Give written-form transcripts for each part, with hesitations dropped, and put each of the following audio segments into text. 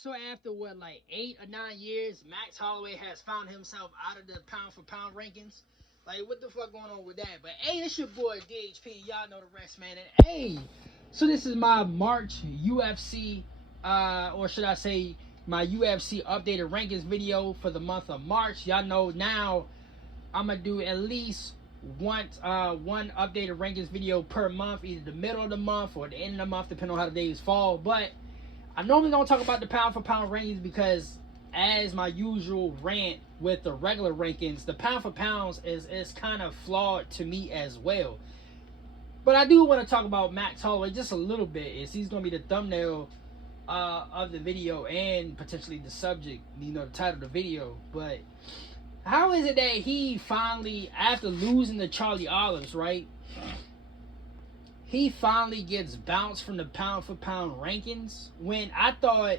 So after what, like 8 or 9 years, Max Holloway has found himself out of the pound for pound rankings. Like, what the fuck going on with that? But hey, it's your boy DHP. Y'all know the rest, man. And hey, so this is my March UFC, or should I say, my UFC updated rankings video for the month of March. Y'all know now I'm gonna do at least one updated rankings video per month, either the middle of the month or the end of the month, depending on how the days fall. But I normally don't talk about the pound for pound rankings because, as my usual rant with the regular rankings, the pound for pounds is kind of flawed to me as well. But I do want to talk about Max Holloway just a little bit. Is he's going to be the thumbnail of the video and potentially the subject, the title of the video. But how is it that he finally, after losing to Charlie Olives, right? He finally gets bounced from the pound for pound rankings when I thought,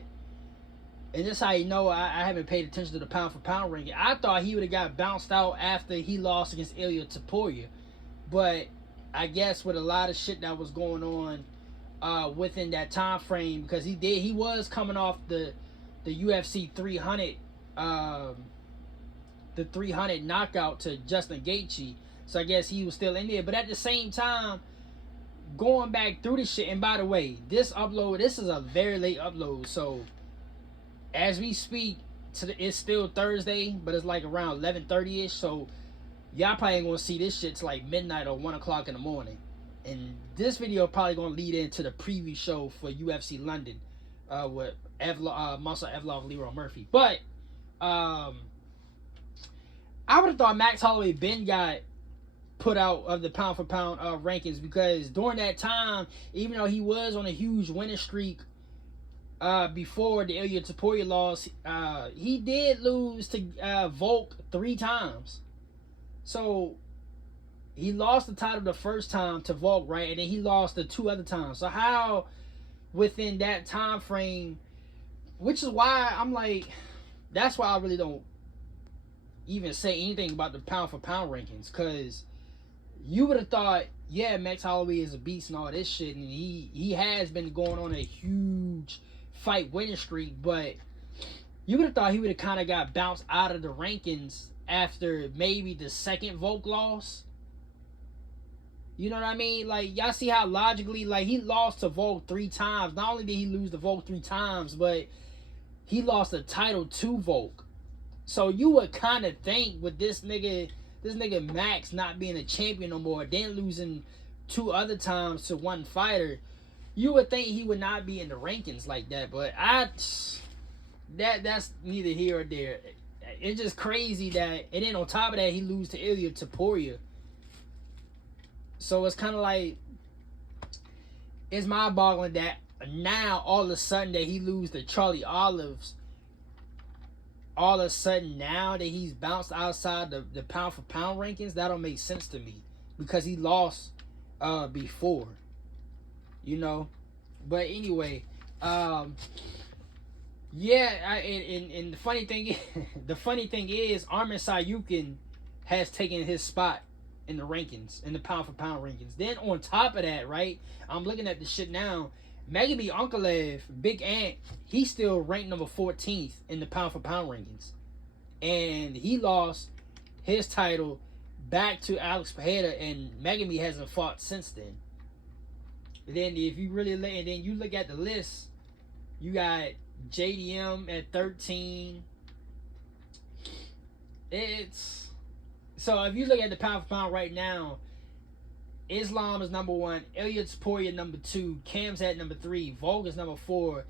and this is how you know I haven't paid attention to the pound for pound ranking. I thought he would have got bounced out after he lost against Ilya Taporia. But I guess with a lot of shit that was going on within that time frame, because he was coming off the UFC 300 the 300 knockout to Justin Gaethje. So I guess he was still in there. But at the same time, going back through this shit, and by the way, this is a very late upload, so as we speak, it's still Thursday, but it's like around 11:30ish, so y'all probably ain't gonna see this shit till like midnight or 1 o'clock in the morning. And this video probably gonna lead into the preview show for UFC London with Marcel Evloff, Leroy Murphy. But I would have thought Max Holloway been got put out of the pound for pound rankings, because during that time, even though he was on a huge winning streak before the Ilya Taporia loss, he did lose to Volk 3 times. So he lost the title the first time to Volk, right? And then he lost the 2 other times. So how within that time frame, which is why I'm like, that's why I really don't even say anything about the pound for pound rankings, because you would have thought, yeah, Max Holloway is a beast and all this shit, and he has been going on a huge fight winning streak, but you would have thought he would have kind of got bounced out of the rankings after maybe the second Volk loss. You know what I mean? Like, y'all see how logically, like, he lost to Volk 3 times. Not only did he lose to Volk 3 times, but he lost the title to Volk. So you would kind of think with this nigga Max not being a champion no more, then losing 2 other times to one fighter, you would think he would not be in the rankings like that. But that's neither here or there. It's just crazy that, and then on top of that, he lose to Ilya Taporia. So it's kind of like, it's mind-boggling that now all of a sudden that he lose to Charlie Olives, all of a sudden now that he's bounced outside the pound for pound rankings. That don't make sense to me, because he lost before, but anyway, yeah, and the funny thing is Arman Sayukin has taken his spot in the rankings, in the pound for pound rankings. Then on top of that, right, I'm looking at the shit now, Magomed Ankalaev, Big Ant, he's still ranked number 14th in the pound for pound rankings. And he lost his title back to Alex Pereira, and Magomed hasn't fought since then. And then if you really and then you look at the list, you got JDM at 13. So if you look at the pound for pound right now, Islam is number 1, Ilya Taporia number 2, Cam's at number 3, Volk is number 4,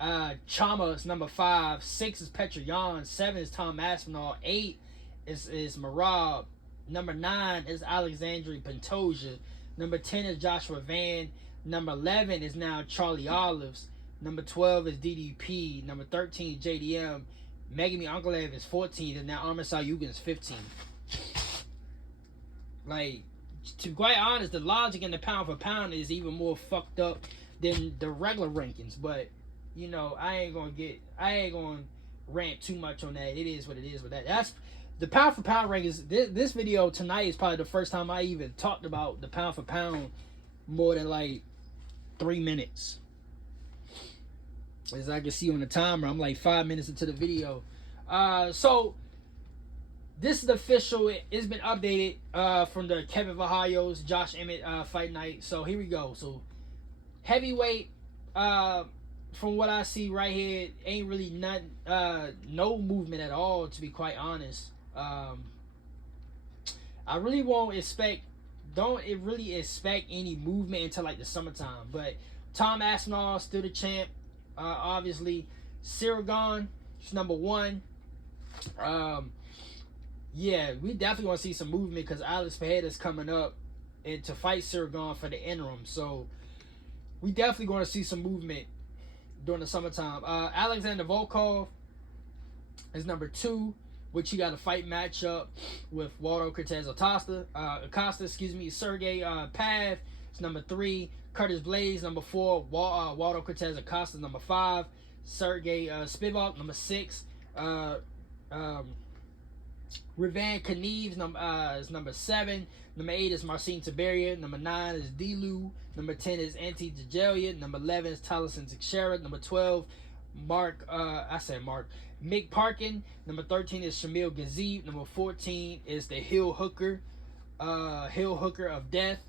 Chama is number 5, 6 is Petroyan, 7 is Tom Aspinall, 8 is Marab, number 9 is Alexandre Pantoja, number 10 is Joshua Van, number 11 is now Charlie Olives, number 12 is DDP, number 13 is JDM, Magomed Ankalaev is 14, and now Arman Sayukin is 15. Like, to be quite honest, the logic in the pound for pound is even more fucked up than the regular rankings. But I ain't gonna rant too much on that. It is what it is with that. That's the pound for pound rankings. This video tonight is probably the first time I even talked about the pound for pound more than like 3 minutes. As I can see on the timer, I'm like 5 minutes into the video. So this is official. It's been updated from the Kevin Verhalio's Josh Emmett fight night. So here we go. So heavyweight, from what I see right here, ain't really no movement at all, to be quite honest. I really don't really expect any movement until like the summertime. But Tom Aspinall still the champ. Obviously, Cyril Gane is number one. Yeah, we definitely want to see some movement because Alex Pereira is coming up and to fight Cyril Gane for the interim. So we definitely going to see some movement during the summertime. Alexander Volkov is number two, which he got a fight matchup with Waldo Cortez Acosta. Sergey Pav is number three. Curtis Blades, number four. Waldo Cortez Acosta, number five. Sergey Spivak, number six. Rivan Knieves is number seven. Number 8 is Marcin Tiberian. Number 9 is Dilu. Number 10 is Antti Dejelia. Number 11 is Taliesin Teixeira. Number 12, Mick Parkin. Number 13 is Shamil Gazib. Number 14 is the Hill Hooker of Death,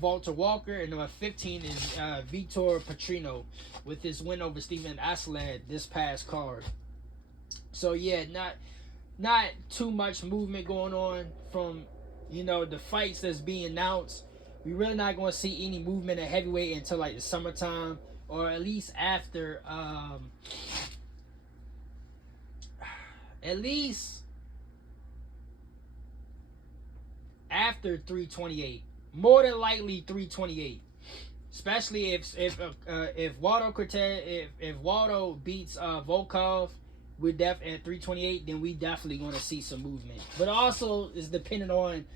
Walter Walker. And number 15 is Vitor Petrino with his win over Steven Aslad this past card. So yeah, not too much movement going on from, the fights that's being announced. We're really not going to see any movement at heavyweight until like the summertime, or at least after after 328. More than likely 328. Especially if Waldo Cortez, if Waldo beats Volkov, we're at 328, then we definitely going to see some movement. But also is dependent on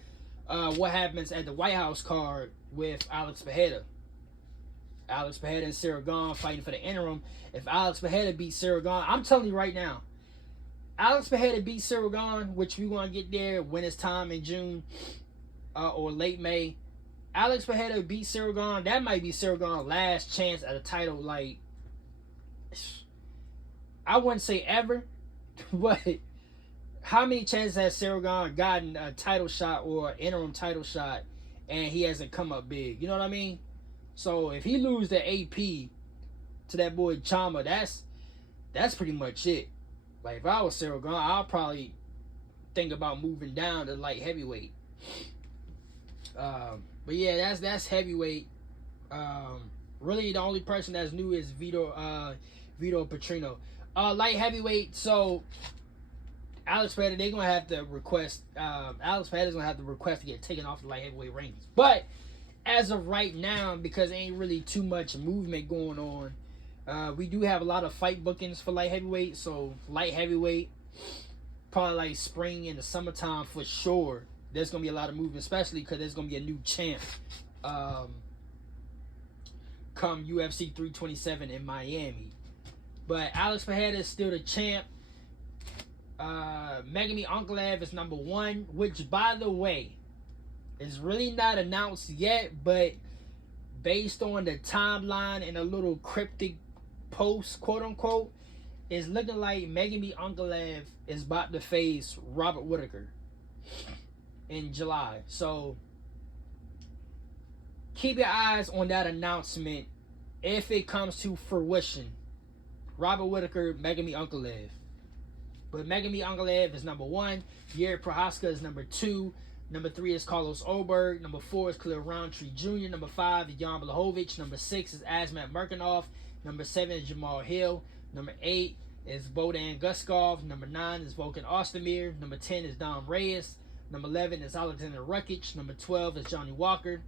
what happens at the White House card with Alex Pereira. Alex Pereira and Cyril Gane fighting for the interim. If Alex Pereira beats Cyril Gane, I'm telling you right now, Alex Pereira beats Cyril Gane, which we're going to get there when it's time in June or late May. Alex Pereira beats Cyril Gane. That might be Cyril Gane's last chance at a title. Like, I wouldn't say ever, but how many chances has Cyril Gane gotten a title shot or an interim title shot and he hasn't come up big? You know what I mean? So if he loses the AP to that boy Chama, that's pretty much it. Like, if I was Cyril Gane, I'll probably think about moving down to light heavyweight. But yeah, that's heavyweight. Really, the only person that's new is Vitor Petrino. Light heavyweight. So Alex Pereira, they're gonna have to request. Alex Pereira's gonna have to request to get taken off the light heavyweight rings. But as of right now, because there ain't really too much movement going on, we do have a lot of fight bookings for light heavyweight. So light heavyweight, probably like spring and the summertime for sure. There's gonna be a lot of movement, especially because there's gonna be a new champ come UFC 327 in Miami. But Alex Pereira is still the champ. Megami Ankalaev is number one, which, by the way, is really not announced yet, but based on the timeline and a little cryptic post, quote unquote, is looking like Megami Ankalaev is about to face Robert Whittaker in July. So keep your eyes on that announcement if it comes to fruition. Robert Whittaker, Megami Ankalaev. But Megami Ankalaev is number one. Yuri Prohaska is number two. Number 3 is Carlos Oberg. Number 4 is Khalil Roundtree Jr. Number 5 is Jan Blachowicz. Number 6 is Asmat Merkinov. Number 7 is Jamal Hill. Number 8 is Bodan Guskov. Number 9 is Volkan Ozdemir. Number 10 is Dom Reyes. Number 11 is Alexander Rukic. Number 12 is Johnny Walker.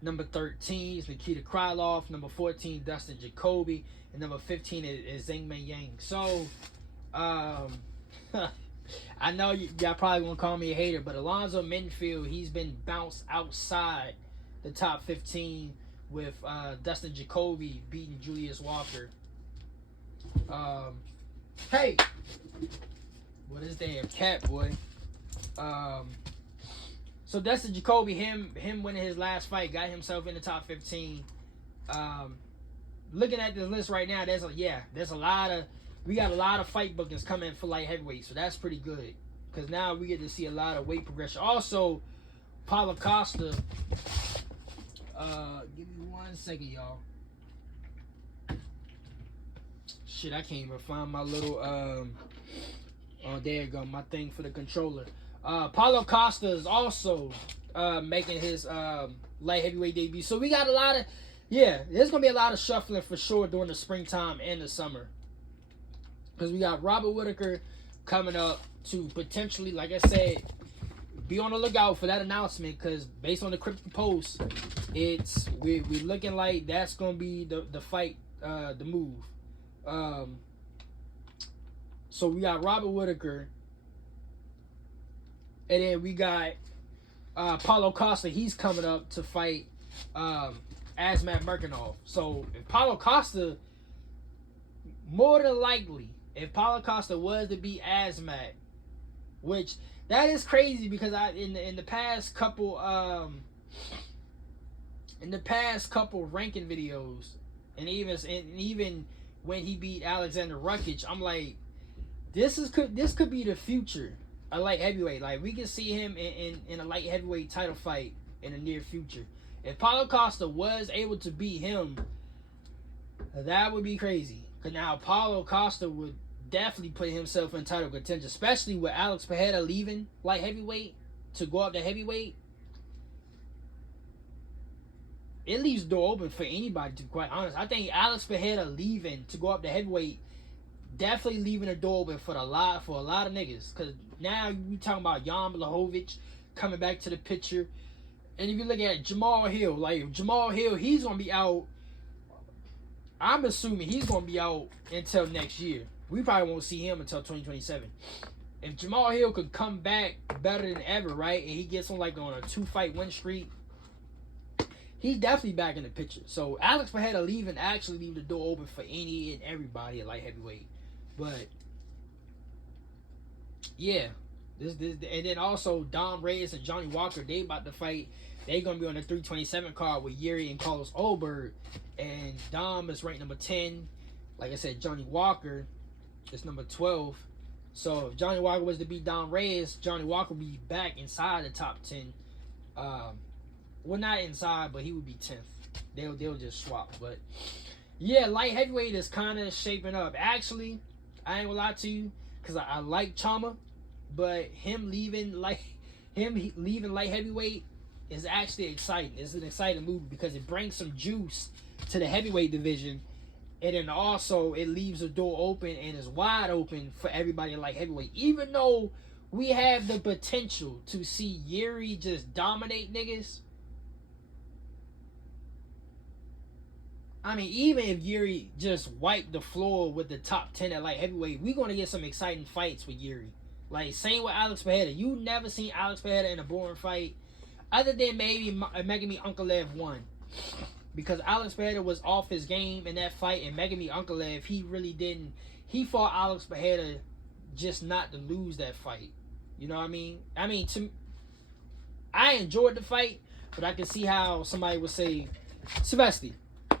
Number 13 is Nikita Krylov. Number 14, Dustin Jacoby. And number 15 is Zhengman Yang. So, I know y'all probably won't call me a hater, but Alonzo Minfield, he's been bounced outside the top 15 with Dustin Jacoby beating Julius Walker. Hey, what is damn cat, boy? So Dustin Jacoby, him winning his last fight, got himself in the top 15. looking at this list right now, there's a lot of we got a lot of fight bookings coming for light heavyweight, so that's pretty good because now we get to see a lot of weight progression. Also, Paulo Costa. Give me 1 second, y'all. Shit, I can't even find my little oh, there you go, my thing for the controller. Paulo Costa is also making his light heavyweight debut. So we got a lot of, there's gonna be a lot of shuffling for sure during the springtime and the summer. Because we got Robert Whitaker coming up to potentially, like I said, be on the lookout for that announcement. Because based on the cryptic post, we're looking like that's gonna be the fight, the move. So we got Robert Whitaker, and then we got Paulo Costa. He's coming up to fight Asmat Merkinov. So if Paulo Costa, more than likely, if Paulo Costa was to beat Asmat, which that is crazy because in the past couple ranking videos, and even when he beat Alexander Rukic, I'm like, this could be the future of light heavyweight. Like, we can see him in a light heavyweight title fight in the near future. If Paulo Costa was able to beat him, that would be crazy. Because now Paulo Costa would definitely put himself in title contention, especially with Alex Pereira leaving light heavyweight to go up to heavyweight. It leaves the door open for anybody, to be quite honest. I think Alex Pereira leaving to go up to heavyweight, definitely leaving the door open for a lot of niggas. Because now we talking about Jan Blachowicz coming back to the picture. And if you look at Jamal Hill, he's going to be out. I'm assuming he's going to be out until next year. We probably won't see him until 2027. If Jamal Hill could come back better than ever, right, and he gets on a 2-fight win streak, he's definitely back in the picture. So Alex Pereira leaving actually leave the door open for any and everybody at light heavyweight. But yeah, this and then also Dom Reyes and Johnny Walker, they about to fight. They gonna be on the 327 card with Yuri and Carlos Oberg, and Dom is ranked number 10. Like I said, Johnny Walker is number 12. So if Johnny Walker was to beat Dom Reyes, Johnny Walker would be back inside the top 10. Well, not inside, but he would be 10th. They'll just swap. But yeah, light heavyweight is kind of shaping up. Actually, I ain't gonna lie to you, because I like Chama, but him leaving light heavyweight is actually exciting. It's an exciting move because it brings some juice to the heavyweight division, and then also it leaves the door open and is wide open for everybody in light heavyweight. Even though we have the potential to see Yuri just dominate niggas. I mean, even if Yuri just wiped the floor with the top 10 at light heavyweight, we're going to get some exciting fights with Yuri. Like, same with Alex Pereira. You never seen Alex Pereira in a boring fight, other than maybe Megami Uncle 1. Because Alex Pereira was off his game in that fight, and Megami Uncle, he really didn't. He fought Alex Pereira just not to lose that fight. You know what I mean? I enjoyed the fight, but I can see how somebody would say, Silvestre,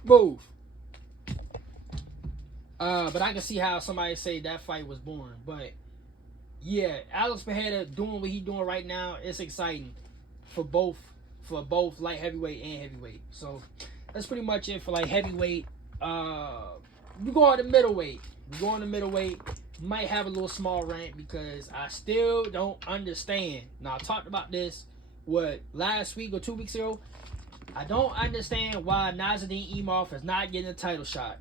move. But I can see how somebody say that fight was boring. But yeah, Alex Pereira doing what he's doing right now, it's exciting for both light heavyweight and heavyweight. So that's pretty much it for light heavyweight. We go on to middleweight. Might have a little small rant because I still don't understand. Now, I talked about this last week or 2 weeks ago. I don't understand why Nasruddin Imov is not getting a title shot.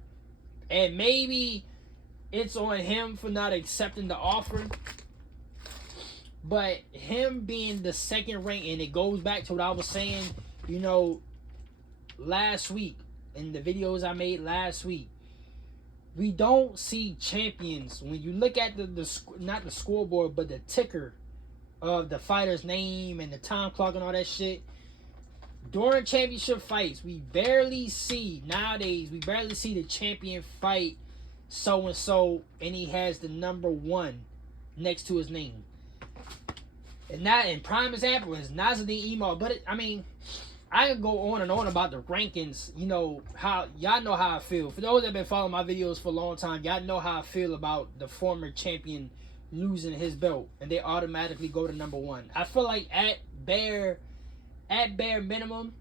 And maybe it's on him for not accepting the offer. But him being the second rank, and it goes back to what I was saying, last week, in the videos I made last week. We don't see champions. When you look at not the scoreboard, but the ticker of the fighter's name and the time clock and all that shit, during championship fights, we barely see the champion fight so-and-so, and he has the number 1 next to his name. And that, in prime example, is Nasruddin Imov. But I I could go on and on about the rankings. You know how y'all know how I feel. For those that have been following my videos for a long time, y'all know how I feel about the former champion losing his belt and they automatically go to number one. I feel like at bare minimum,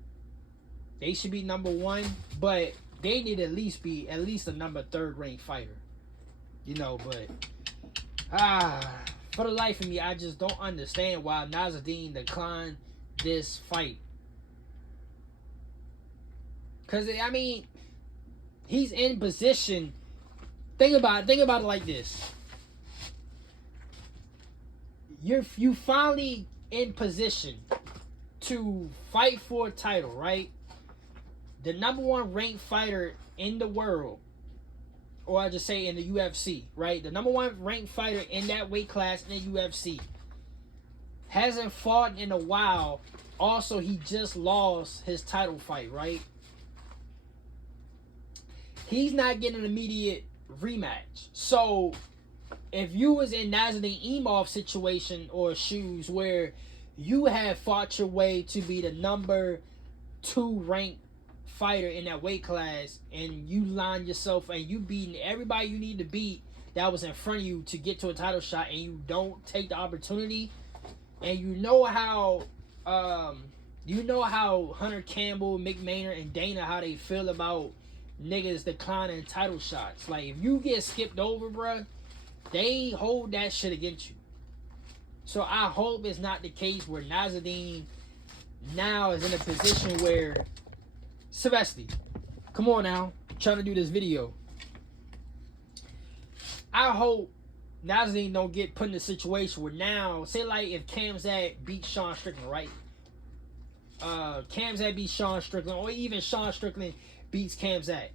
they should be number one, but they need to at least be at least a number 3rd ranked fighter. You know, but for the life of me, I just don't understand why Nasruddin declined this fight. Cause I mean, he's in position. Think about it like this. You finally in position to fight for a title, right? The number 1 ranked fighter in the world, or I just say in the UFC, right? The number 1 ranked fighter in that weight class in the UFC hasn't fought in a while. Also, he just lost his title fight, right? He's not getting an immediate rematch. So, if you was in Nasruddin Imov's situation or shoes where you have fought your way to be the number 2 ranked fighter in that weight class, and you line yourself and you beating everybody you need to beat that was in front of you to get to a title shot, and you don't take the opportunity, and you know how Hunter Campbell, Mick Maynard, and Dana, how they feel about niggas declining title shots. Like, if you get skipped over, bruh, they hold that shit against you. So I hope it's not the case where Nasruddin now is in a position where Sylvester, come on now, I'm trying to do this video. I hope Nasruddin don't get put in a situation where now, say like if Khamzat beats Sean Strickland, right? Khamzat beats Sean Strickland, or even Sean Strickland beats Khamzat.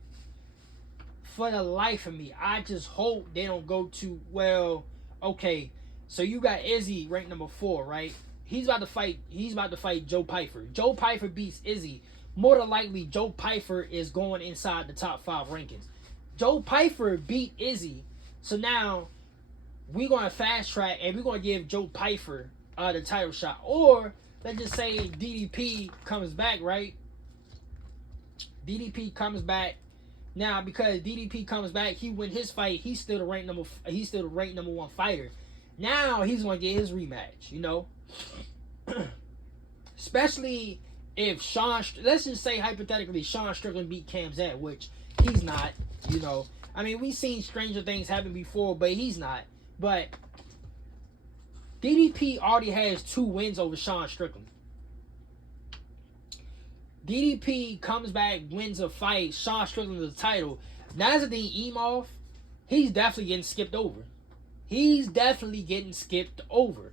For the life of me, I just hope they don't go to, well, okay, so you got Izzy ranked number 4, right? He's about to fight Joe Pyfer. Joe Pyfer beats Izzy. More than likely, Joe Pyfer is going inside the top 5 rankings. Joe Pyfer beat Izzy. So now, we're going to fast track and we're going to give Joe Pyfer the title shot. Or, let's just say DDP comes back, right? DDP comes back. Now, because DDP comes back, he win his fight. He's still the ranked number 1 fighter. Now, he's going to get his rematch, you know? Especially if let's just say hypothetically, Sean Strickland beat Khamzat, which he's not, you know. I mean, we've seen stranger things happen before, but he's not. But DDP already has 2 wins over Sean Strickland. DDP comes back, wins a fight, Sean Strickland the title. Nasruddin Imov, he's definitely getting skipped over.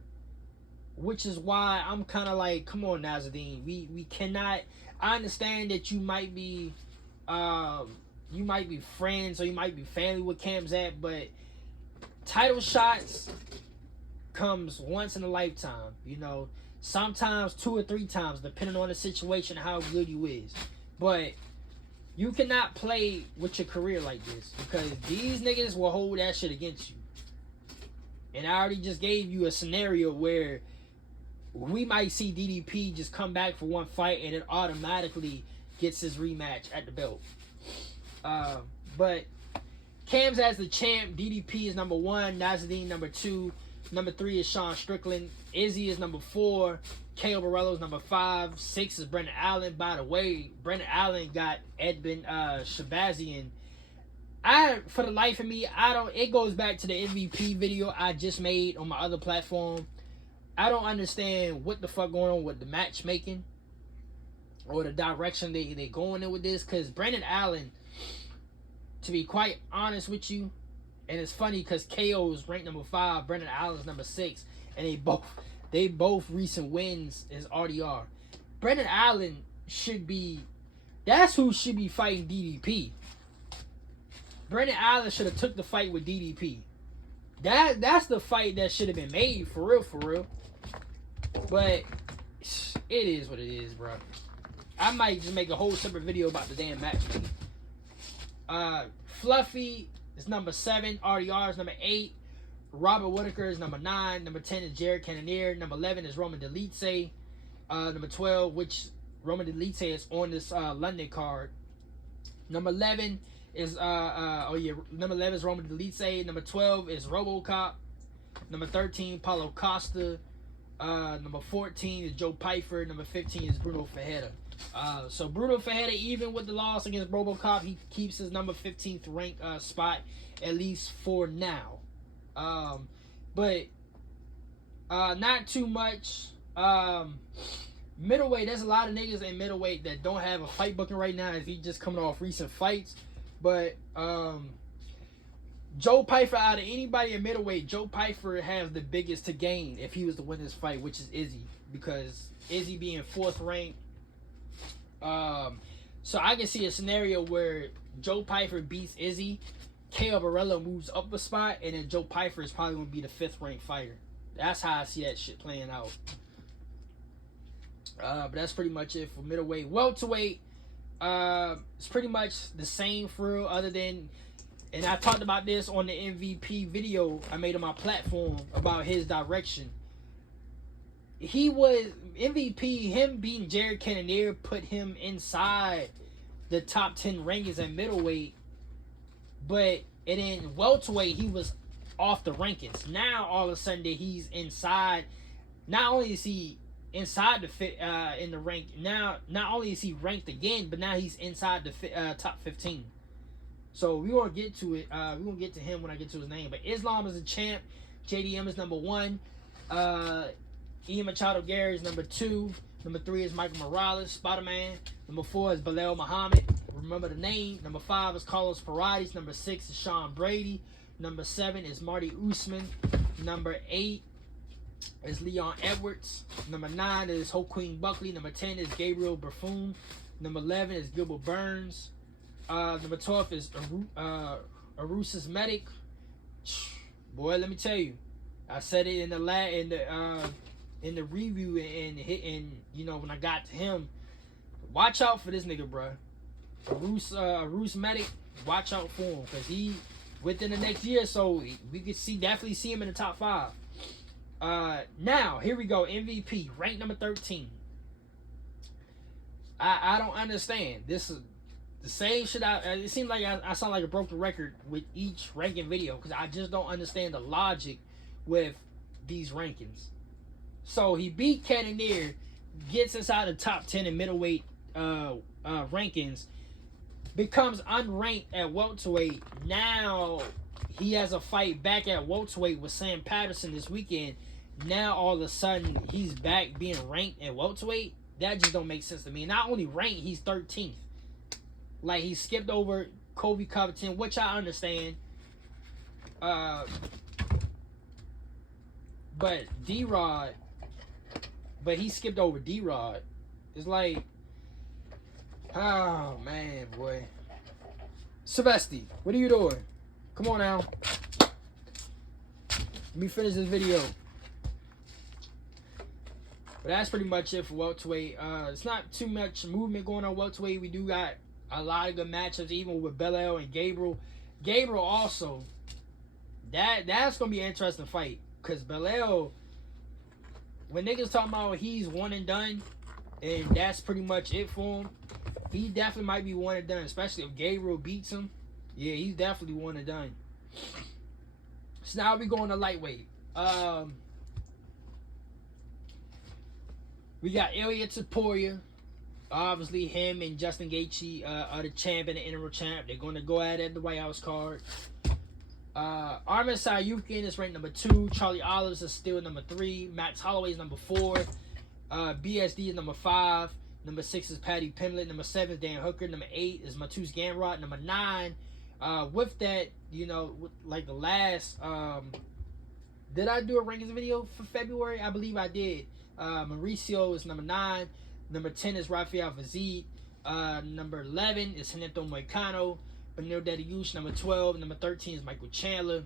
Which is why I'm kind of like, come on, Nasruddin. We cannot. I understand that you might be friends or you might be family with Khamzat, but title shots comes once in a lifetime. You know, sometimes 2 or 3 times, depending on the situation, how good you is. But you cannot play with your career like this, because these niggas will hold that shit against you. And I already just gave you a scenario where we might see DDP just come back for 1 fight and it automatically gets his rematch at the belt. But Khamzat's the champ. DDP is number 1. Nasruddin number 2. Number 3 is Sean Strickland. Izzy is number 4. K.O. Borrello is number 5. 6 is Brendan Allen. By the way, Brendan Allen got Edmund Shabazian. For the life of me, it goes back to the MVP video I just made on my other platform. I don't understand what the fuck going on with the matchmaking or the direction they going in with this, because Brendan Allen, to be quite honest with you, and it's funny because KO is ranked number 5, Brendan Allen is number 6, and they both recent wins is RDR. Brendan Allen that's who should be fighting DDP. Brendan Allen should have took the fight with DDP. That's the fight that should have been made, for real. But it is what it is, bro. I might just make a whole separate video about the damn matchmaking. Fluffy is number 7. RDR is number 8. Robert Whitaker is number 9. Number 10 is Jared Cannonier. Number 11 is Roman Dolidze. Number 12, which Roman Delite is on this London card. Number 11 is number 11 is Roman Delite. Number 12 is RoboCop. Number 13, Paulo Costa. Number 14 is Joe Pyfer. Number 15 is Bruno Ferreira. So Bruno Ferreira, even with the loss against RoboCop, he keeps his number 15th rank spot, at least for now. But not too much. Middleweight, there's a lot of niggas in middleweight that don't have a fight booking right now, as he just coming off recent fights. But Joe Pyfer, out of anybody in middleweight, Joe Pyfer has the biggest to gain if he was to win this fight, which is Izzy, because Izzy being 4th ranked. So I can see a scenario where Joe Pyfer beats Izzy, Caio Borrello moves up a spot, and then Joe Pyfer is probably going to be the 5th ranked fighter. That's how I see that shit playing out. But that's pretty much it for middleweight. Welterweight, it's pretty much the same for real, other than, and I talked about this on the MVP video I made on my platform about his direction. He was MVP, him beating Jared Cannonier put him inside the top 10 rankings at middleweight, but and in welterweight he was off the rankings. Now all of a sudden he's inside. Not only is he inside the in the rank now, not only is he ranked again, but now he's inside the top 15. So we won't get to it. We won't get to him when I get to his name. But Islam is a champ. JDM is number 1. Ian Machado Gary is number 2. Number 3 is Michael Morales, Spider-Man. Number 4 is Belal Muhammad. Remember the name. Number 5 is Carlos Paredes. Number 6 is Sean Brady. Number 7 is Marty Usman. Number 8 is Leon Edwards. Number 9 is Joaquin Buckley. Number 10 is Gabriel Buffoon. Number 11 is Gilbert Burns. Number 12 is Arusas Medic. Boy, let me tell you, I said it in the review and you know when I got to him. Watch out for this nigga, bro. Arus Medic. Watch out for him, because he within the next year or so we could definitely see him in the top 5. Now here we go. MVP ranked number 13. I don't understand. This is the same shit. It seems like I sound like a broken record with each ranking video, because I just don't understand the logic with these rankings. So he beat Cannonier, gets inside the top 10 in middleweight rankings, becomes unranked at welterweight. Now he has a fight back at welterweight with Sam Patterson this weekend. Now all of a sudden he's back being ranked at welterweight. That just don't make sense to me. Not only ranked, he's 13th. Like, he skipped over Kobe Covington, which I understand. But D-Rod, but he skipped over D-Rod. It's like, oh man, boy. Silvestre, what are you doing? Come on now. Let me finish this video. But that's pretty much it for welterweight. It's not too much movement going on welterweight. We do got a lot of good matchups, even with Belal and Gabriel. Gabriel also, that's gonna be an interesting fight, because Belal, when niggas talking about he's one and done, and that's pretty much it for him, he definitely might be one and done, especially if Gabriel beats him. Yeah, he's definitely one and done. So now we going to lightweight. We got Ilya Taporia. Obviously, him and Justin Gaethje are the champ and the interim champ. They're going to go at it at the White House card. Arman Sayukin is ranked number 2. Charlie Olives is still number 3. Max Holloway is number 4. BSD is number 5. Number 6 is Paddy Pimblett. Number 7 is Dan Hooker. Number 8 is Mateusz Gamrot. Number 9, with that, you know, like the last, did I do a rankings video for February? I believe I did. Mauricio is number 9. Number 10 is Rafael Fazid. Number 11 is Renato Moicano. Benil Dariush. Number 12. Number 13 is Michael Chandler.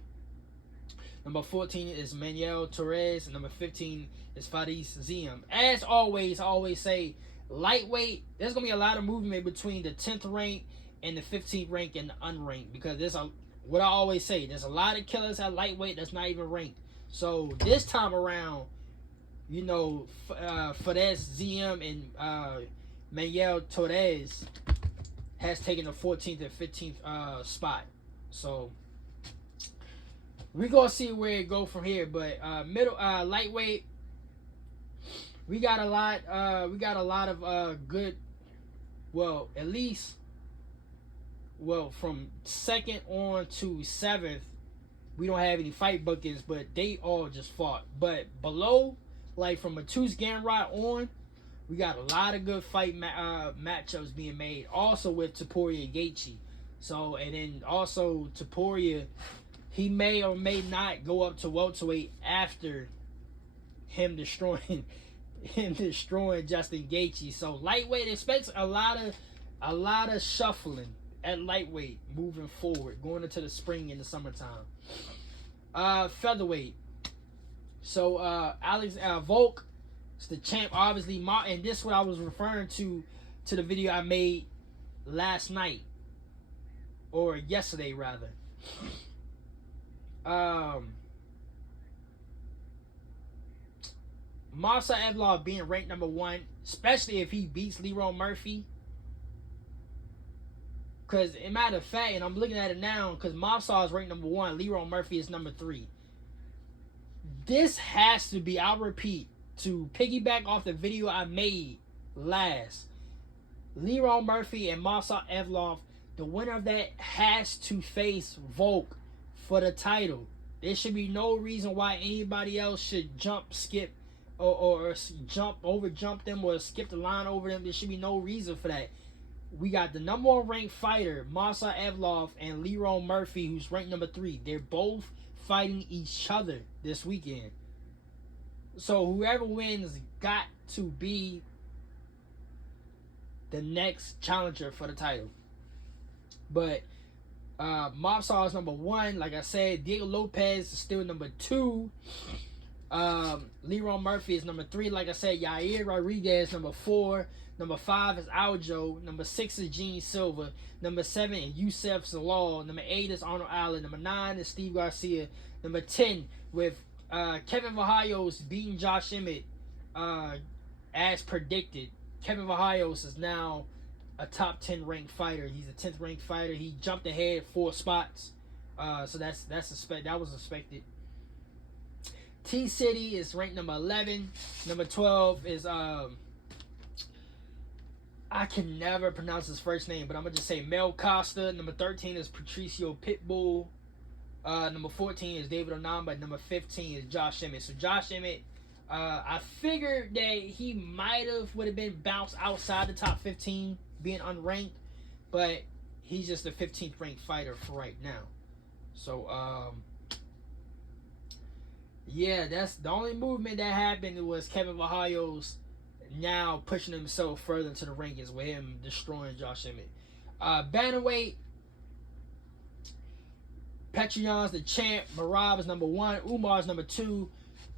Number 14 is Manuel Torres. And number 15 is Faris Ziem. As always, I always say, lightweight, there's going to be a lot of movement between the 10th rank and the 15th rank and the unranked. Because there's what I always say, there's a lot of killers at lightweight that's not even ranked. So this time around, you know, Fares ZM and Manuel Torres has taken the 14th and 15th spot. So we gonna see where it go from here. But middle lightweight, we got a lot. We got a lot of good. Well, at least, from second on to seventh, we don't have any fight bookings, but they all just fought. But below, like from Matus Gamrot on, we got a lot of good fight matchups being made. Also with Topuria Gaethje. So, and then also Topuria, he may or may not go up to welterweight after him destroying Justin Gaethje. So lightweight expects a lot of shuffling at lightweight moving forward, going into the spring and the summertime. Featherweight. So Alex Volk is the champ, obviously. And this is what I was referring to the video I made last night, or yesterday rather. Marcel Evlov being ranked number 1, especially if he beats Leroy Murphy. Because, as a matter of fact, and I'm looking at it now, because Marcel is ranked number 1, Leroy Murphy is number 3. This has to be, I'll repeat, to piggyback off the video I made last. Leroy Murphy and Marcel Evlov, the winner of that has to face Volk for the title. There should be no reason why anybody else should skip, or jump them, or skip the line over them. There should be no reason for that. We got the number 1 ranked fighter, Marcel Evlov, and Leroy Murphy, who's ranked number 3. They're both fighting each other this weekend. So whoever wins got to be the next challenger for the title. But Marcel is number 1. Like I said, Diego Lopez is still number 2. Leroy Murphy is number 3. Like I said, Yair Rodriguez number 4. Number 5 is Aljo. Number 6 is Gene Silva. Number 7 is Youssef Zalal. Number 8 is Arnold Allen. Number 9 is Steve Garcia. Number 10, with Kevin Vajayos beating Josh Emmett as predicted. Kevin Vajayos is now a top 10 ranked fighter. He's a 10th ranked fighter. He jumped ahead 4 spots. So that was expected. T City is ranked number 11. Number 12 is I can never pronounce his first name, but I'm gonna just say Mel Costa. Number 13 is Patricio Pitbull. Number 14 is David Onamba. Number 15 is Josh Emmett. So Josh Emmett, I figured that he would have been bounced outside the top 15, being unranked, but he's just the 15th ranked fighter for right now. So yeah, that's the only movement that happened was Kevin Vajayos now pushing himself further into the rankings with him destroying Josh Emmett. Bantamweight, Petrion's the champ. Marab is number 1. Umar is number 2.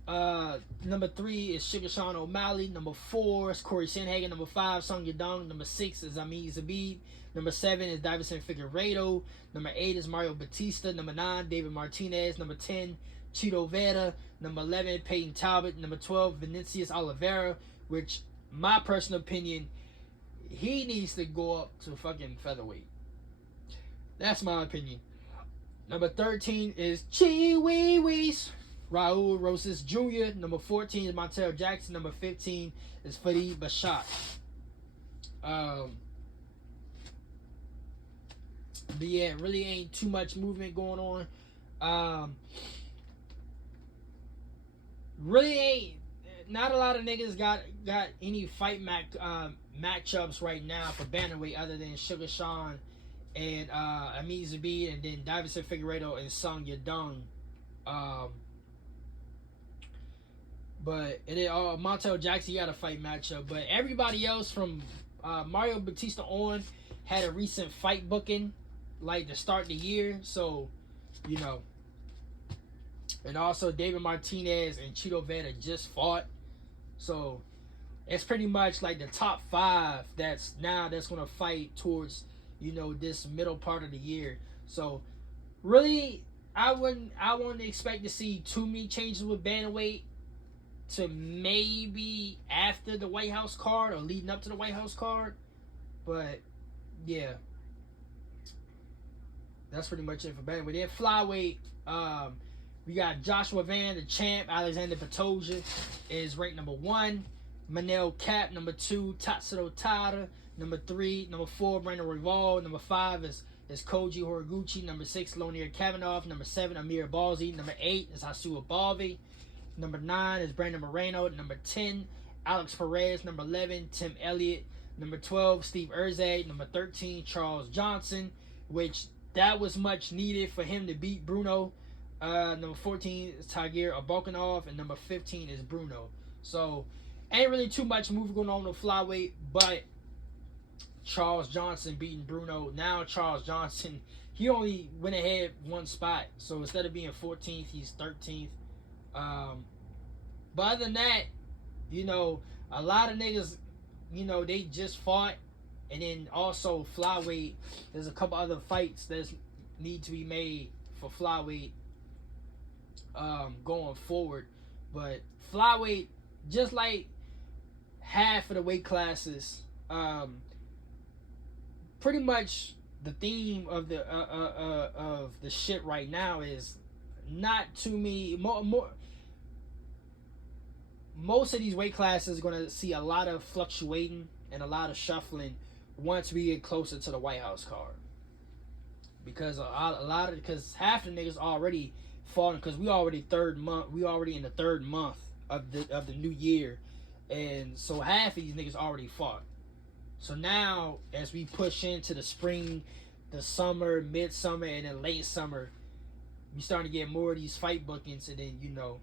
Number 3 is Sugar Sean O'Malley. Number 4 is Corey Sandhagen. Number 5, Sung Yadong. Number 6 is Amir Zabib. Number 7 is Davison Figueiredo. Number 8 is Mario Batista. Number 9, David Martinez. Number 10, Chito Vera. Number 11, Peyton Talbot. Number 12, Vinicius Oliveira, which, my personal opinion, he needs to go up to fucking featherweight. That's my opinion. Number 13 is Chiwiwis, Raul Rosas Jr. Number 14 is Montel Jackson. Number 15 is Farid Bashat. But yeah, really ain't too much movement going on. Really ain't, not a lot of niggas got any fight matchups right now for bantamweight other than Sugar Sean and Amir Zabid, and then Davison Figueiredo and Sung Yadong. But it is Montel Jackson, he had a fight matchup. But everybody else from Mario Batista on had a recent fight booking, like to start the year. So, you know. And also David Martinez and Chito Vera just fought. So it's pretty much like the top 5 that's gonna fight towards, you know, this middle part of the year. So really I wouldn't expect to see too many changes with bantamweight to maybe after the White House card or leading up to the White House card. But yeah, that's pretty much it for bantamweight. Then flyweight, we got Joshua Van, the champ. Alexander Pantoja is ranked number 1. Manel Cap, number 2. Tatsuro Tada, number 3. Number 4, Brandon Royval. Number 5 is Koji Horiguchi. Number 6, Lonier Kavanaugh. Number 7, Amir Balzi. Number 8 is Hasua Balvi. Number 9 is Brandon Moreno. Number 10, Alex Perez. Number 11, Tim Elliott. Number 12, Steve Erzad. Number 13, Charles Johnson, which that was much needed for him to beat Bruno. Number 14 is Tagir Abolkanov, and number 15 is Bruno. So, ain't really too much moving going on the flyweight, but Charles Johnson beating Bruno. Now Charles Johnson, he only went ahead one spot. So instead of being 14th, he's 13th. But other than that, you know, a lot of niggas, you know, they just fought. And then also flyweight, there's a couple other fights that need to be made for flyweight going forward. But flyweight, just like half of the weight classes, pretty much the theme of the shit right now is not too many more. Most of these weight classes are going to see a lot of fluctuating and a lot of shuffling once we get closer to the White House card, because because half the niggas already falling, because we already in the third month of the new year, and so half of these niggas already fought. So now as we push into the spring, the summer, midsummer, and then late summer, we starting to get more of these fight bookings, and then, you know,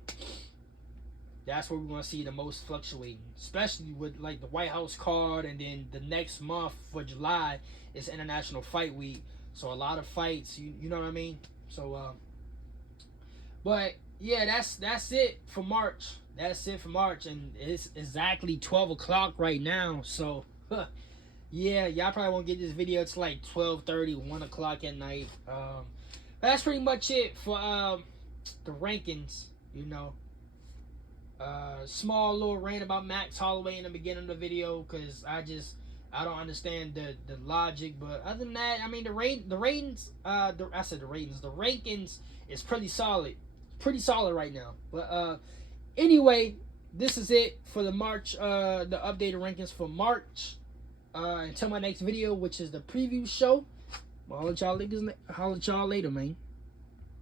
that's where we're going to see the most fluctuating, especially with like the White House card, and then the next month for July is International Fight Week. So a lot of fights, you know what I mean? So, but yeah, that's it for March. That's it for March, and it's exactly 12 o'clock right now. So, yeah, y'all probably won't get this video till like 12:30, 1 o'clock at night. That's pretty much it for the rankings, you know. Small little rant about Max Holloway in the beginning of the video, because I don't understand the logic. But other than that, I mean, the rankings is pretty solid right now. But anyway, this is it for the March, the updated rankings for March. Until my next video, which is the preview show, I'll holler at y'all later, man.